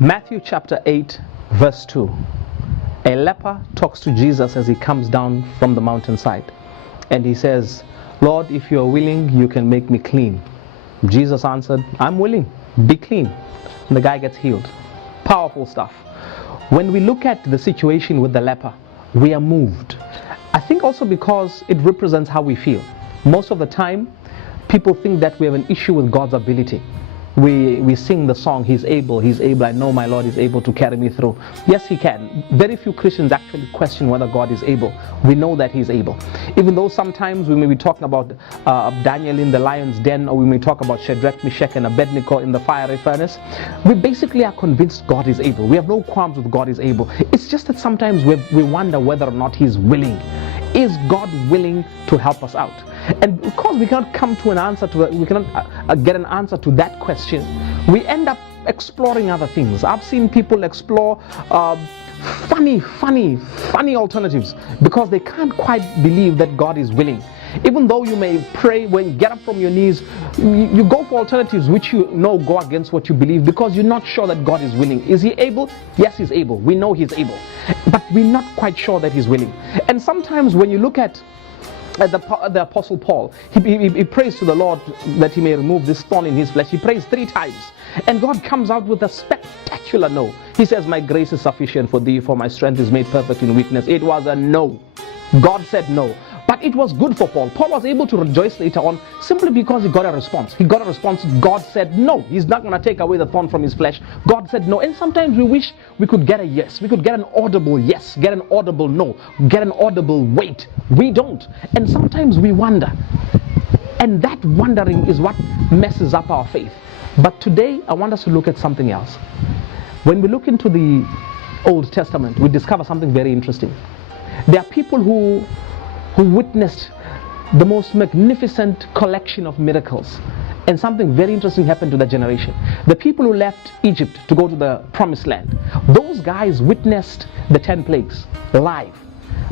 Matthew chapter 8 verse 2. A leper talks to Jesus as he comes down from the mountainside, and he says, "Lord, if you are willing, you can make me clean." Jesus answered, "I'm willing, be clean." And the guy gets healed. Powerful stuff. When we look at the situation with the leper, we are moved. I think also because it represents how we feel. Most of the time, people think that we have an issue with God's ability. We sing the song, He's able, I know my Lord is able to carry me through. Yes, He can. Very few Christians actually question whether God is able. We know that He's able. Even though sometimes we may be talking about Daniel in the lion's den, or we may talk about Shadrach, Meshach, and Abednego in the fiery furnace, we basically are convinced God is able. We have no qualms with God is able. It's just that sometimes we wonder whether or not He's willing. Is God willing to help us out? And because we cannot come to an answer to we cannot get an answer to that question, we end up exploring other things. I've seen people explore funny alternatives because they can't quite believe that God is willing. Even though you may pray, when you get up from your knees, you go for alternatives which you know go against what you believe because you're not sure that God is willing. Is He able? Yes, He's able. We know He's able. But we're not quite sure that He's willing. And sometimes when you look at the Apostle Paul, he prays to the Lord that He may remove this thorn in his flesh. He prays 3 times. And God comes out with a spectacular no. He says, "My grace is sufficient for thee, for my strength is made perfect in weakness." It was a no. God said no. But it was good for Paul. Paul was able to rejoice later on simply because he got a response. He got a response. God said no. He's not going to take away the thorn from his flesh. God said no. And sometimes we wish we could get a yes. We could get an audible yes, get an audible no, get an audible wait. We don't. And sometimes we wonder. And that wondering is what messes up our faith. But today I want us to look at something else. When we look into the Old Testament, we discover something very interesting. There are people who witnessed the most magnificent collection of miracles, and something very interesting happened to that generation. The people who left Egypt to go to the promised land, those guys witnessed the 10 plagues live.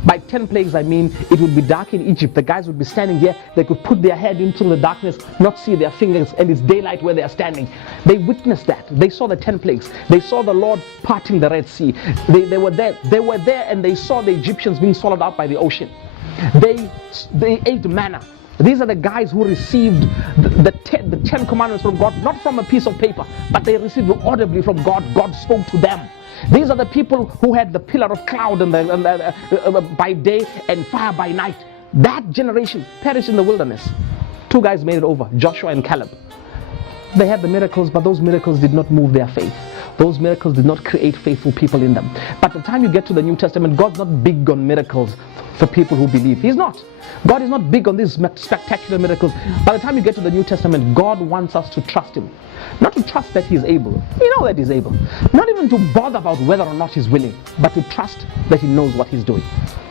By 10 plagues I mean it would be dark in Egypt. The guys would be standing here, they could put their head into the darkness, not see their fingers, and it's daylight where they are standing. They witnessed that. They saw the 10 plagues. They saw the Lord parting the Red Sea. They were there and they saw the Egyptians being swallowed up by the ocean. They ate manna. These are the guys who received the 10 commandments from God, not from a piece of paper, but they received it audibly from God. God spoke to them. These are the people who had the pillar of cloud by day and fire by night. That generation perished in the wilderness. 2 guys made it over, Joshua and Caleb. They had the miracles, but those miracles did not move their faith. Those miracles did not create faithful people in them. But by the time you get to the New Testament, God's not big on miracles for people who believe. He's not. God is not big on these spectacular miracles. By the time you get to the New Testament, God wants us to trust Him. Not to trust that He's able. We know that He's able. Not even to bother about whether or not He's willing, but to trust that He knows what He's doing.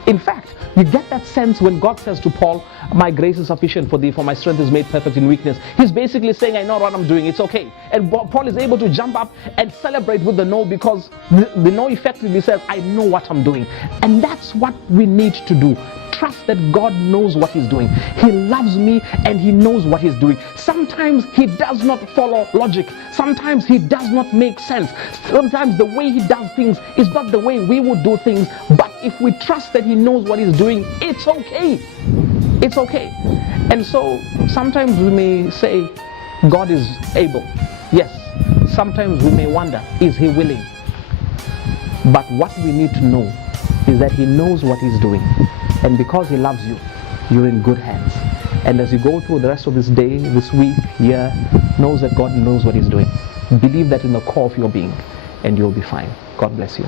In fact, you get that sense when God says to Paul, "My grace is sufficient for thee, for my strength is made perfect in weakness." He's basically saying, "I know what I'm doing, it's okay." And Paul is able to jump up and celebrate with the no, because the no effectively says, "I know what I'm doing." And that's what we need to do. Trust that God knows what He's doing. He loves me and He knows what He's doing. Sometimes He does not follow logic. Sometimes He does not make sense. Sometimes the way He does things is not the way we would do things. But if we trust that He knows what He's doing, it's okay. It's okay. And so sometimes we may say God is able. Yes. Sometimes we may wonder, is He willing? But what we need to know is that He knows what He's doing. And because He loves you, you're in good hands. And as you go through the rest of this day, this week, year, knows that God knows what He's doing. Believe that in the core of your being, and you'll be fine. God bless you.